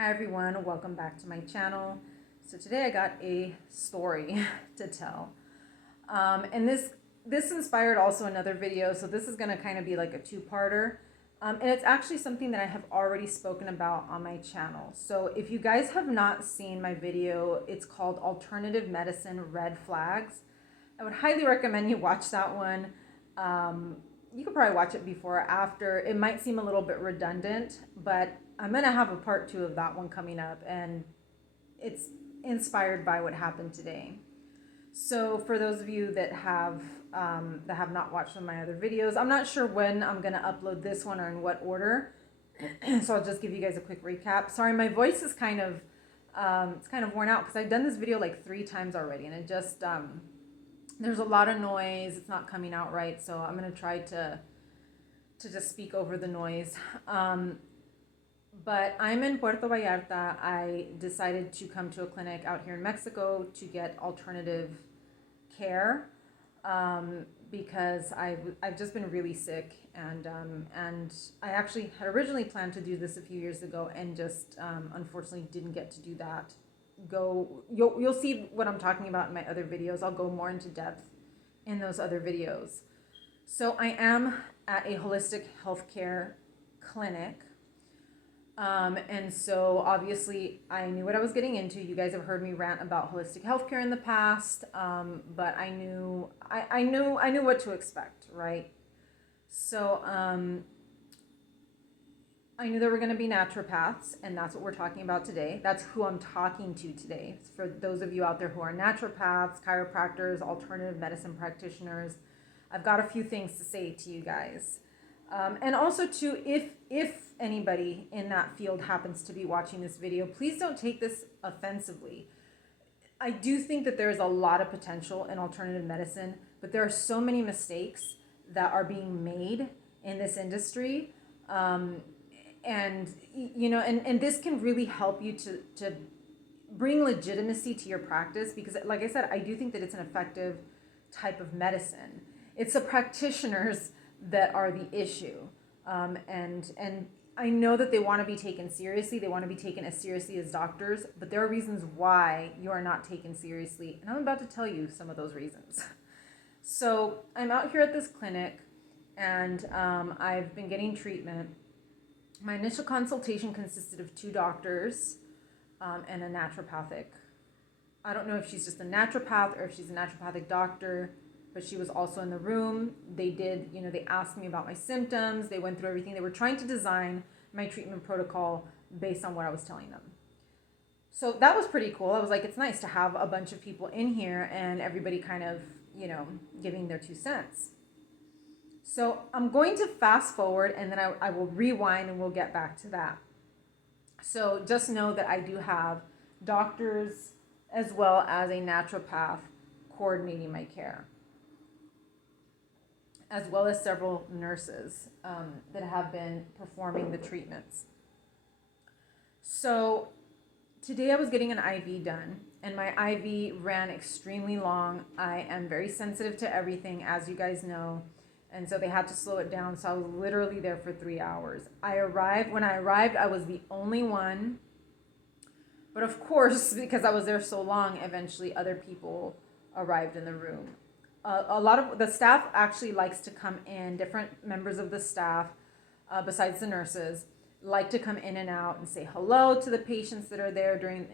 Hi everyone, welcome back to my channel. So today I got a story to tell. And this inspired also another video, so this is going to kind of be like a two-parter. And it's actually something that I have already spoken about on my channel. So if you guys have not seen my video, it's called Alternative Medicine Red Flags. I would highly recommend you watch that one. You could probably watch it before or after. It might seem a little bit redundant, but I'm going to have a part 2 of that one coming up, and it's inspired by what happened today. So for those of you that have not watched some of my other videos, I'm not sure when I'm going to upload this one or in what order. So I'll just give you guys a quick recap. Sorry, my voice is kind of it's kind of worn out because I've done this video like 3 times already, and it just there's a lot of noise. It's not coming out right, so I'm going to try to just speak over the noise. But I'm in Puerto Vallarta. I decided to come to a clinic out here in Mexico to get alternative care because I've just been really sick, and I actually had originally planned to do this a few years ago and just unfortunately didn't get to do that. You'll see what I'm talking about in my other videos. I'll go more into depth in those other videos. So I am at a holistic healthcare clinic. And so obviously I knew what I was getting into. You guys have heard me rant about holistic healthcare in the past, but I knew what to expect, right? So I knew there were going to be naturopaths, and that's what we're talking about today. That's who I'm talking to today. For those of you out there who are naturopaths, chiropractors, alternative medicine practitioners, I've got a few things to say to you guys. And also too, if anybody in that field happens to be watching this video, please don't take this offensively. I do think that there is a lot of potential in alternative medicine, but there are so many mistakes that are being made in this industry. And this can really help you to bring legitimacy to your practice, because like I said, I do think that it's an effective type of medicine. It's the practitioners that are the issue. And I know that they want to be taken seriously. They want to be taken as seriously as doctors, but there are reasons why you are not taken seriously. And I'm about to tell you some of those reasons. So I'm out here at this clinic, and I've been getting treatment. My initial consultation consisted of 2 doctors and a naturopathic. I don't know if she's just a naturopath or if she's a naturopathic doctor, but she was also in the room. They asked me about my symptoms. They went through everything. They were trying to design my treatment protocol based on what I was telling them. So that was pretty cool. I was like, it's nice to have a bunch of people in here and everybody kind of, giving their 2 cents. So I'm going to fast forward, and then I will rewind and we'll get back to that. So just know that I do have doctors as well as a naturopath coordinating my care, as well as several nurses that have been performing the treatments. So today I was getting an IV done, and my IV ran extremely long. I am very sensitive to everything, as you guys know, and so they had to slow it down. So I was literally there for 3 hours. When I arrived, I was the only one. But of course, because I was there so long, eventually other people arrived in the room. A lot of the staff actually likes to come in. Different members of the staff, besides the nurses, like to come in and out and say hello to the patients that are there during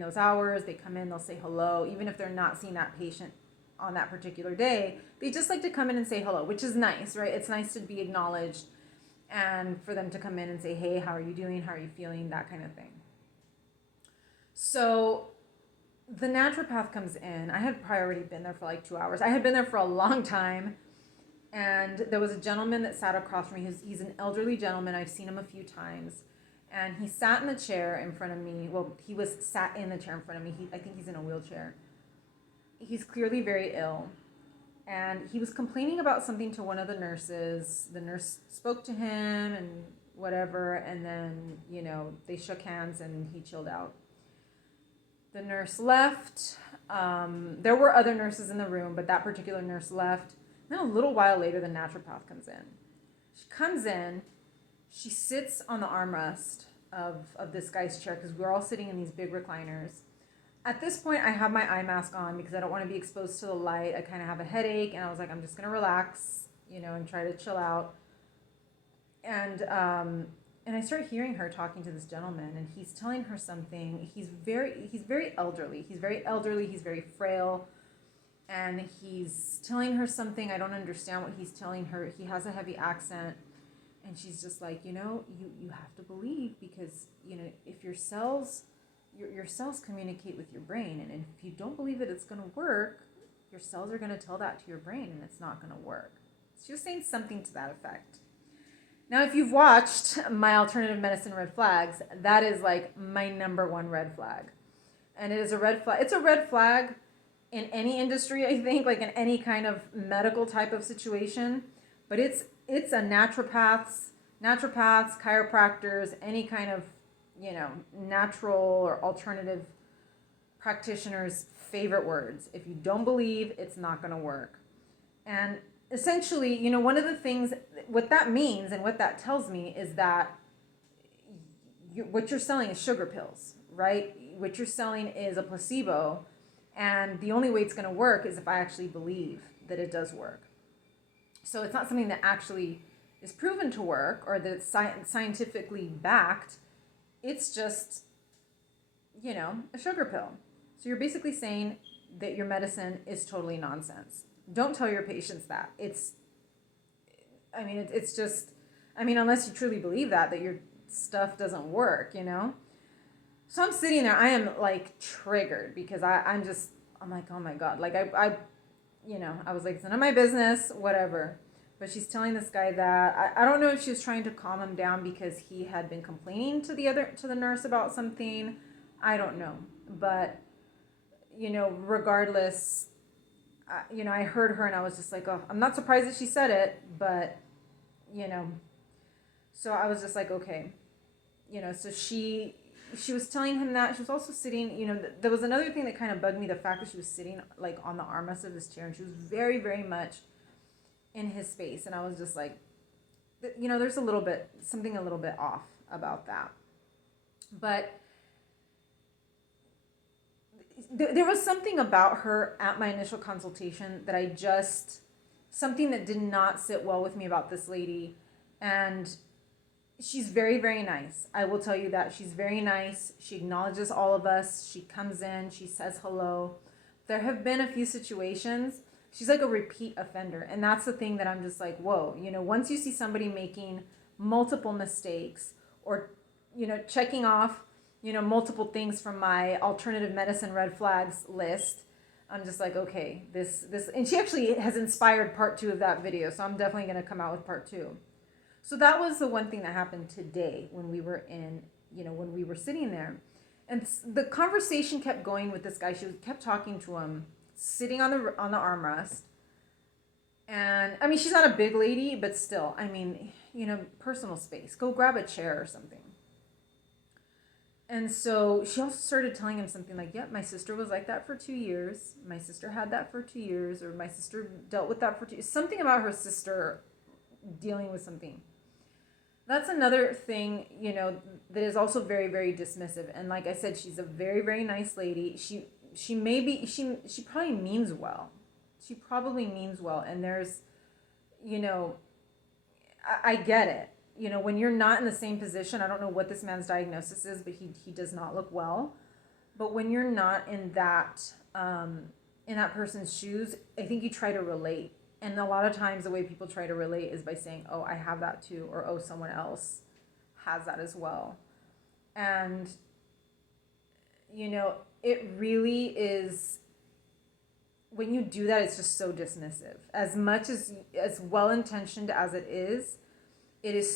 those hours. They come in, they'll say hello, even if they're not seeing that patient on that particular day. They just like to come in and say hello, which is nice, right? It's nice to be acknowledged and for them to come in and say, hey, how are you doing? How are you feeling? That kind of thing. So the naturopath comes in. I had probably already been there for like 2 hours. I had been there for a long time. And there was a gentleman that sat across from me. He's an elderly gentleman. I've seen him a few times. And he sat in the chair in front of me. Well, he was sat in the chair in front of me. I think he's in a wheelchair. He's clearly very ill. And he was complaining about something to one of the nurses. The nurse spoke to him and whatever. And then, they shook hands and he chilled out. The nurse left. There were other nurses in the room, but that particular nurse left. Then a little while later, the naturopath comes in. She comes in. she sits on the armrest of this guy's chair because we're all sitting in these big recliners. At this point, I have my eye mask on because I don't want to be exposed to the light. I kind of have a headache, and I was like, I'm just gonna relax, and try to chill out. And I start hearing her talking to this gentleman, and he's telling her something. He's very elderly. He's very elderly. He's very frail, and he's telling her something. I don't understand what he's telling her. He has a heavy accent, and she's just like, you have to believe because if your cells communicate with your brain, and if you don't believe that it's going to work, your cells are going to tell that to your brain, and it's not going to work. She was saying something to that effect. Now, if you've watched my alternative medicine red flags, that is like my number one red flag. And it is a red flag. It's a red flag in any industry, I think, like in any kind of medical type of situation. But it's a naturopaths, chiropractors, any kind of, natural or alternative practitioners' favorite words. If you don't believe, it's not going to work. And essentially, one of the things, what that means and what that tells me is that what you're selling is sugar pills, right? What you're selling is a placebo, and the only way it's going to work is if I actually believe that it does work. So it's not something that actually is proven to work or that it's scientifically backed. It's just, a sugar pill. So you're basically saying that your medicine is totally nonsense. Don't tell your patients that. It's just, unless you truly believe that your stuff doesn't work, So I'm sitting there, I am like triggered because I'm like, oh my God. Like I was like, it's none of my business, whatever. But she's telling this guy that, I don't know if she was trying to calm him down because he had been complaining to the nurse about something. I don't know. But, regardless, I heard her and I was just like, oh, I'm not surprised that she said it, but, so I was just like, okay, so she was telling him that. She was also sitting, there was another thing that kind of bugged me, the fact that she was sitting like on the armrest of this chair, and she was very, very much in his space. And I was just like, there's something a little bit off about that. But there was something about her at my initial consultation that something that did not sit well with me about this lady. And she's very, very nice. I will tell you that she's very nice. She acknowledges all of us. She comes in, she says hello. There have been a few situations. She's like a repeat offender. And that's the thing that I'm just like, whoa, once you see somebody making multiple mistakes or, checking off, multiple things from my alternative medicine red flags list, I'm just like, okay, this, and she actually has inspired part 2 of that video. So I'm definitely going to come out with part 2. So that was the one thing that happened today when we were when we were sitting there. And the conversation kept going with this guy. She kept talking to him, sitting on the armrest. And she's not a big lady, but still, personal space. Go grab a chair or something. And so she also started telling him something like, yep, my sister was like that for 2 years. My sister had that for 2 years, or my sister dealt with that for 2 years. Something about her sister dealing with something. That's another thing, that is also very, very dismissive. And like I said, she's a very, very nice lady. She probably means well. She probably means well. And there's, I get it. When you're not in the same position, I don't know what this man's diagnosis is, but he does not look well. But when you're not in that person's shoes, I think you try to relate. And a lot of times the way people try to relate is by saying, oh, I have that too, or oh, someone else has that as well. And, it really is, when you do that, it's just so dismissive. As much as well-intentioned as it is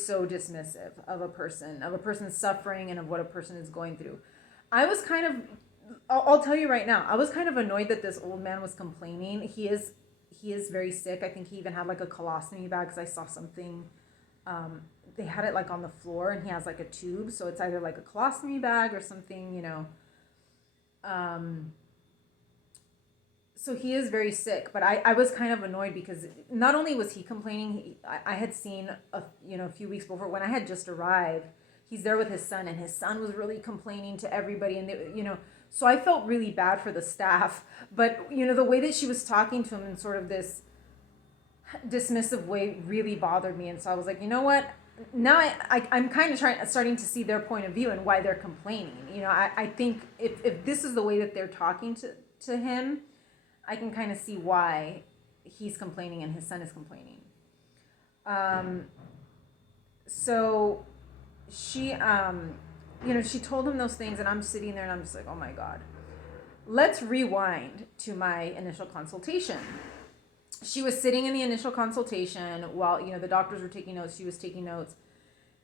so dismissive of a person's suffering and of what a person is going through. I was kind of, I'll tell you right now, I was kind of annoyed that this old man was complaining. He is very sick. I think he even had like a colostomy bag because I saw something, they had it like on the floor, and he has like a tube. So it's either like a colostomy bag or something, so he is very sick, but I was kind of annoyed because not only was he complaining, I had seen a few weeks before when I had just arrived, he's there with his son, and his son was really complaining to everybody, and so I felt really bad for the staff, but the way that she was talking to him in sort of this dismissive way really bothered me, and so I was like, you know what? Now I'm kind of starting to see their point of view and why they're complaining. I think if this is the way that they're talking to him, I can kind of see why he's complaining and his son is complaining. So she, she told him those things, and I'm sitting there and I'm just like, oh my God. Let's rewind to my initial consultation. She was sitting in the initial consultation while, the doctors were taking notes, she was taking notes.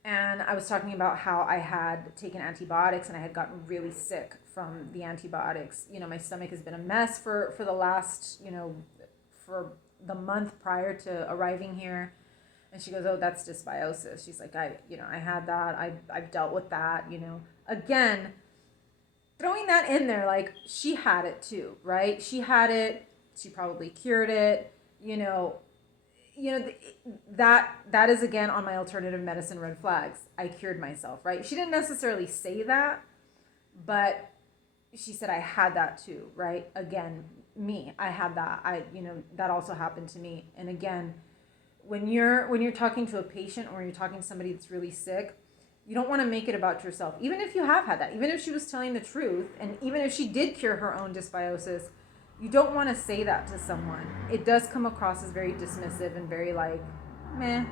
And I was talking about how I had taken antibiotics and I had gotten really sick from the antibiotics. My stomach has been a mess for the last, for the month prior to arriving here. And she goes, oh, that's dysbiosis. She's like, I had that. I've dealt with that, Again, throwing that in there, like, she had it too, right? She had it. She probably cured it, that is again on my alternative medicine red flags. I cured myself, right? She didn't necessarily say that, but she said I had that too, right? Again, I had that. That also happened to me. And again, when you're talking to a patient or you're talking to somebody that's really sick, you don't want to make it about yourself. Even if you have had that, even if she was telling the truth, and even if she did cure her own dysbiosis, you don't want to say that to someone. It does come across as very dismissive and very like, meh,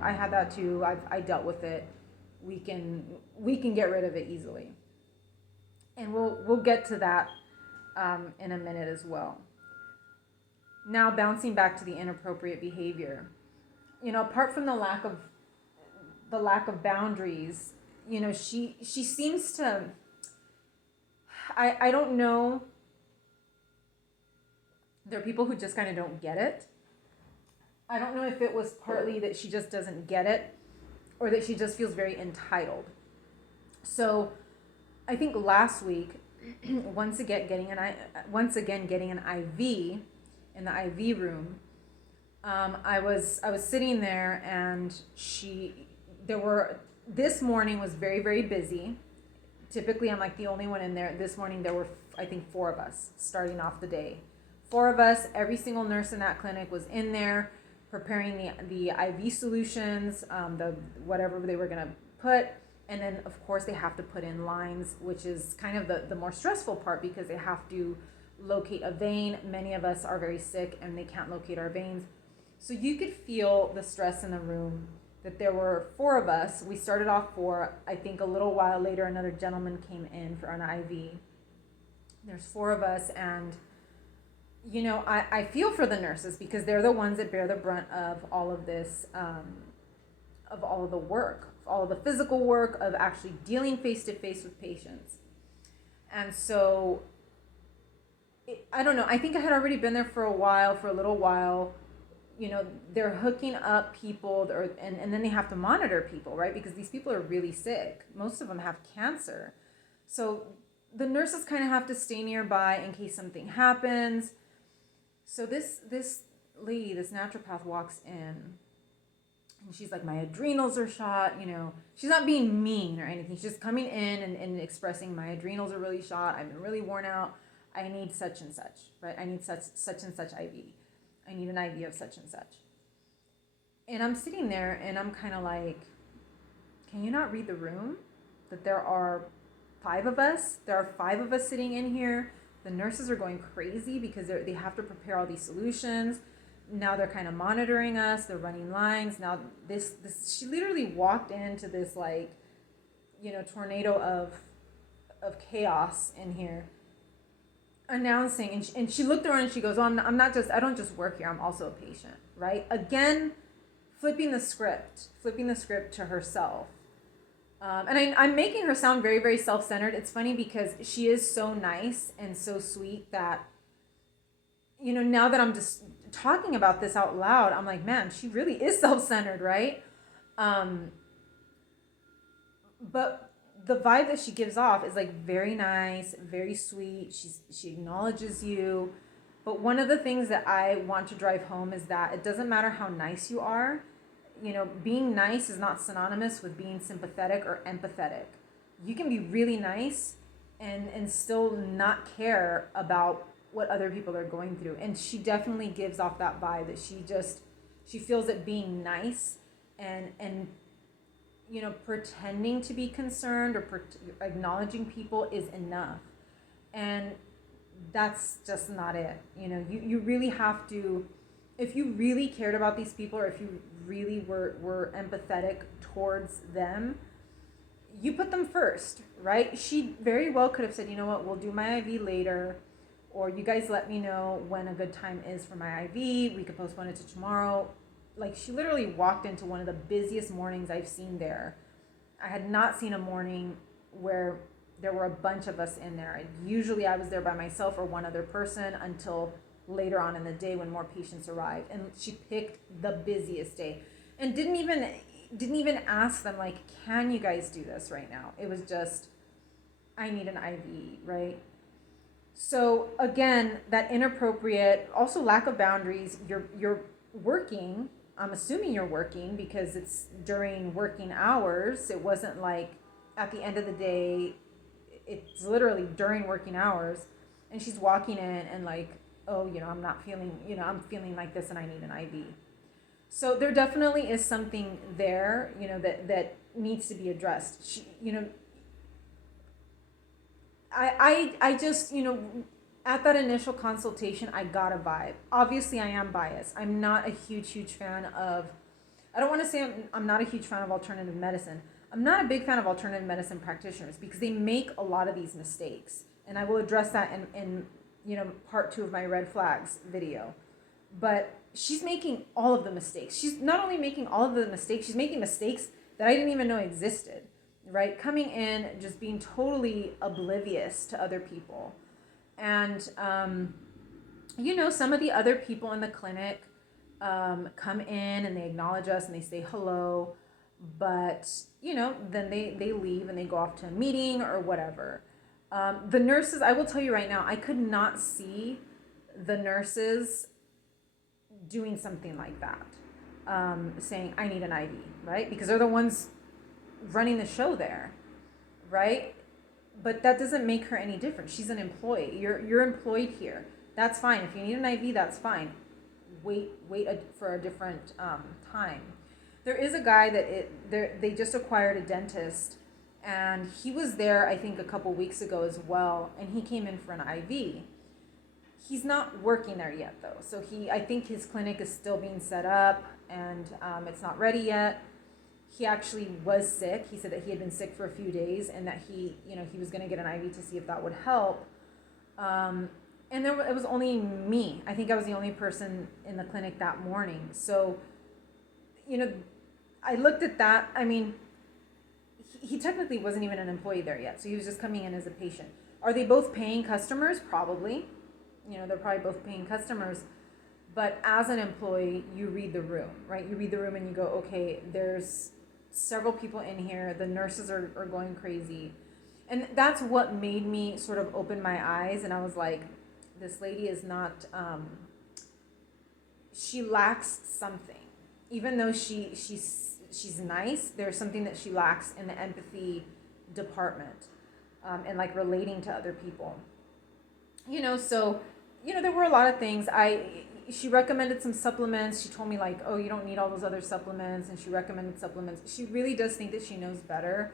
I had that too. I dealt with it. We can get rid of it easily. And we'll get to that in a minute as well. Now bouncing back to the inappropriate behavior. Apart from the lack of boundaries, she seems to, I don't know. There are people who just kind of don't get it. I don't know if it was partly that she just doesn't get it or that she just feels very entitled. So I think last week, once again getting an IV in the IV room, I was sitting there, and this morning was very, very busy. Typically I'm like the only one in there. This morning there were, I think, 4 of us starting off the day. 4 of us, every single nurse in that clinic was in there preparing the IV solutions, the whatever they were going to put. And then, of course, they have to put in lines, which is kind of the more stressful part because they have to locate a vein. Many of us are very sick and they can't locate our veins. So you could feel the stress in the room that there were 4 of us. We started off 4. I think a little while later, another gentleman came in for an IV. There's 4 of us, and I feel for the nurses because they're the ones that bear the brunt of all of this, of all of the work, all of the physical work of actually dealing face to face with patients. And so, I don't know, I think I had already been there for a little while. They're hooking up people, and then they have to monitor people, right? Because these people are really sick. Most of them have cancer. So the nurses kind of have to stay nearby in case something happens. So this lady, this naturopath, walks in, and she's like, my adrenals are shot. She's not being mean or anything. She's just coming in and expressing, my adrenals are really shot. I've been really worn out. I need such and such, right? I need such and such IV. I need an IV of such and such. And I'm sitting there and I'm kind of like, can you not read the room? That there are 5 of us. There are 5 of us sitting in here. The nurses are going crazy because they have to prepare all these solutions. Now they're kind of monitoring us. They're running lines. Now this she literally walked into this tornado of chaos in here, announcing, and she looked around and she goes, oh, I don't just work here. I'm also a patient, right? Again, flipping the script to herself. And I'm making her sound very, very self-centered. It's funny because she is so nice and so sweet that, now that I'm just talking about this out loud, I'm like, man, she really is self-centered, right? But the vibe that she gives off is like very nice, very sweet. She acknowledges you. But one of the things that I want to drive home is that it doesn't matter how nice you are. You know, being nice is not synonymous with being sympathetic or empathetic. You can be really nice and still not care about what other people are going through. And she definitely gives off that vibe that she feels that being nice and you know, pretending to be concerned or acknowledging people is enough. And that's just not it. You know, you really have to, if you really cared about these people, or if you really were empathetic towards them, you put them first, right? She very well could have said, you know what, we'll do my IV later, or you guys let me know when a good time is for my IV. We could postpone it to tomorrow. Like, she literally walked into one of the busiest mornings I've seen there. I had not seen a morning where there were a bunch of us in there. Usually I was there by myself or one other person until later on in the day when more patients arrived. And she picked the busiest day and didn't even ask them, like, can you guys do this right now? It was just, I need an IV, right? So again, that inappropriate, also lack of boundaries. You're working. I'm assuming you're working because it's during working hours. It wasn't like at the end of the day. It's literally during working hours, and she's walking in and like, oh, you know, I'm not feeling, you know, I'm feeling like this and I need an IV. So there definitely is something there, you know, that needs to be addressed. She, you know, I just, you know, at that initial consultation, I got a vibe. Obviously, I am biased. I'm not a huge fan of, I don't want to say I'm not a huge fan of alternative medicine. I'm not a big fan of alternative medicine practitioners because they make a lot of these mistakes. And I will address that in you know, part 2 of my red flags video. But she's making all of the mistakes. She's not only making all of the mistakes, she's making mistakes that I didn't even know existed, right? Coming in, just being totally oblivious to other people. And, you know, some of the other people in the clinic come in and they acknowledge us and they say hello, but, you know, then they leave and they go off to a meeting or whatever. The nurses, I will tell you right now, I could not see the nurses doing something like that, saying, I need an IV, right? Because they're the ones running the show there, right? But that doesn't make her any different. She's an employee. You're employed here. That's fine. If you need an IV, that's fine. Wait for a different time. There is a guy that they just acquired a dentist, and he was there, I think, a couple weeks ago as well, and he came in for an IV. He's not working there yet, though. So I think his clinic is still being set up, and it's not ready yet. He actually was sick. He said that he had been sick for a few days, and that he was going to get an IV to see if that would help. And it was only me. I think I was the only person in the clinic that morning. So, you know, I looked at that. I mean, he technically wasn't even an employee there yet. So he was just coming in as a patient. Are they both paying customers? Probably. You know, they're probably both paying customers. But as an employee, you read the room, right? You read the room and you go, okay, there's several people in here. The nurses are going crazy. And that's what made me sort of open my eyes. And I was like, this lady is not, she lacks something. Even though she's nice, there's something that she lacks in the empathy department, and like relating to other people. You know, so, you know, there were a lot of things. She recommended some supplements. She told me like, oh, you don't need all those other supplements. And she recommended supplements. She really does think that she knows better.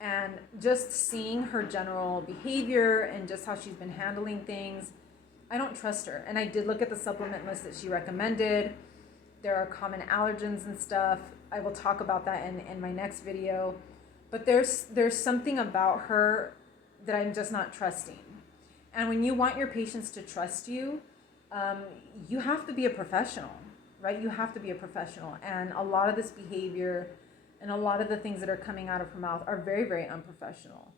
And just seeing her general behavior and just how she's been handling things, I don't trust her. And I did look at the supplement list that she recommended. There are common allergens and stuff. I will talk about that in my next video. But there's something about her that I'm just not trusting. And when you want your patients to trust you, you have to be a professional, right? You have to be a professional. And a lot of this behavior and a lot of the things that are coming out of her mouth are very, very unprofessional.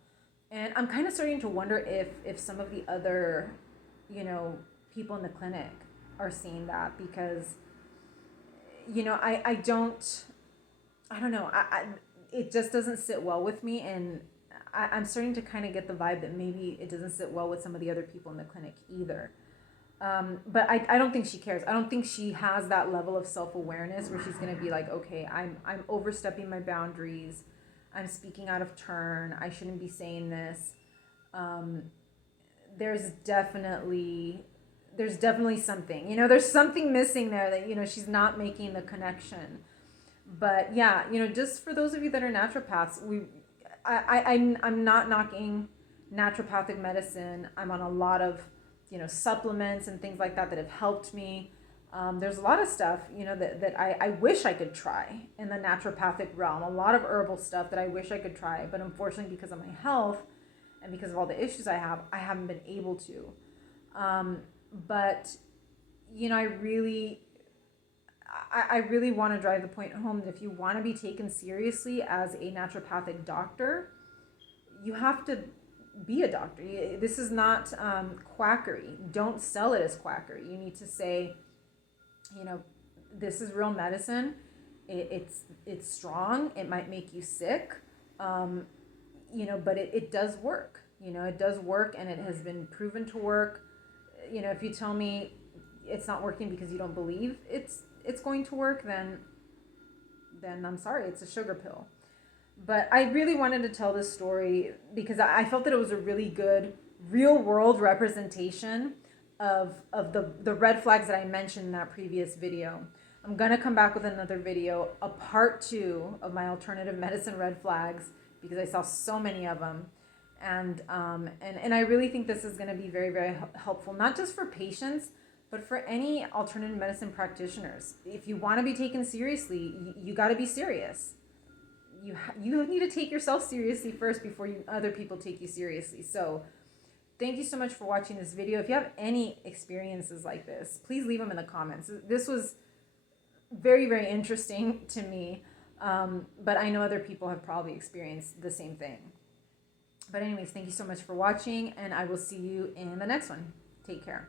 And I'm kind of starting to wonder if some of the other, you know, people in the clinic are seeing that, because, you know, I don't know. It just doesn't sit well with me. And I'm starting to kind of get the vibe that maybe it doesn't sit well with some of the other people in the clinic either. But I don't think she cares. I don't think she has that level of self-awareness where she's going to be like, okay, I'm overstepping my boundaries. I'm speaking out of turn. I shouldn't be saying this. Um, there's definitely something, there's something missing there that, she's not making the connection. But yeah, just for those of you that are naturopaths, I'm not knocking naturopathic medicine. I'm on a lot of, supplements and things like that that have helped me. There's a lot of stuff, that I wish I could try in the naturopathic realm. A lot of herbal stuff that I wish I could try, but unfortunately, because of my health and because of all the issues I haven't been able to. But I really want to drive the point home that if you want to be taken seriously as a naturopathic doctor, you have to be a doctor. This is not quackery. Don't sell it as quackery. You need to say, this is real medicine. It's strong. It might make you sick, but it does work. It does work, and it has been proven to work. If you tell me it's not working because you don't believe it's going to work, then I'm sorry, it's a sugar pill. But I really wanted to tell this story because I felt that it was a really good real world representation of the red flags that I mentioned in that previous video. I'm going to come back with another video, a part 2 of my alternative medicine red flags, because I saw so many of them. And I really think this is going to be very, very helpful, not just for patients, but for any alternative medicine practitioners. If you want to be taken seriously, you got to be serious. You need to take yourself seriously first before other people take you seriously. So thank you so much for watching this video. If you have any experiences like this, please leave them in the comments. This was very, very interesting to me, but I know other people have probably experienced the same thing. But anyways, thank you so much for watching, and I will see you in the next one. Take care.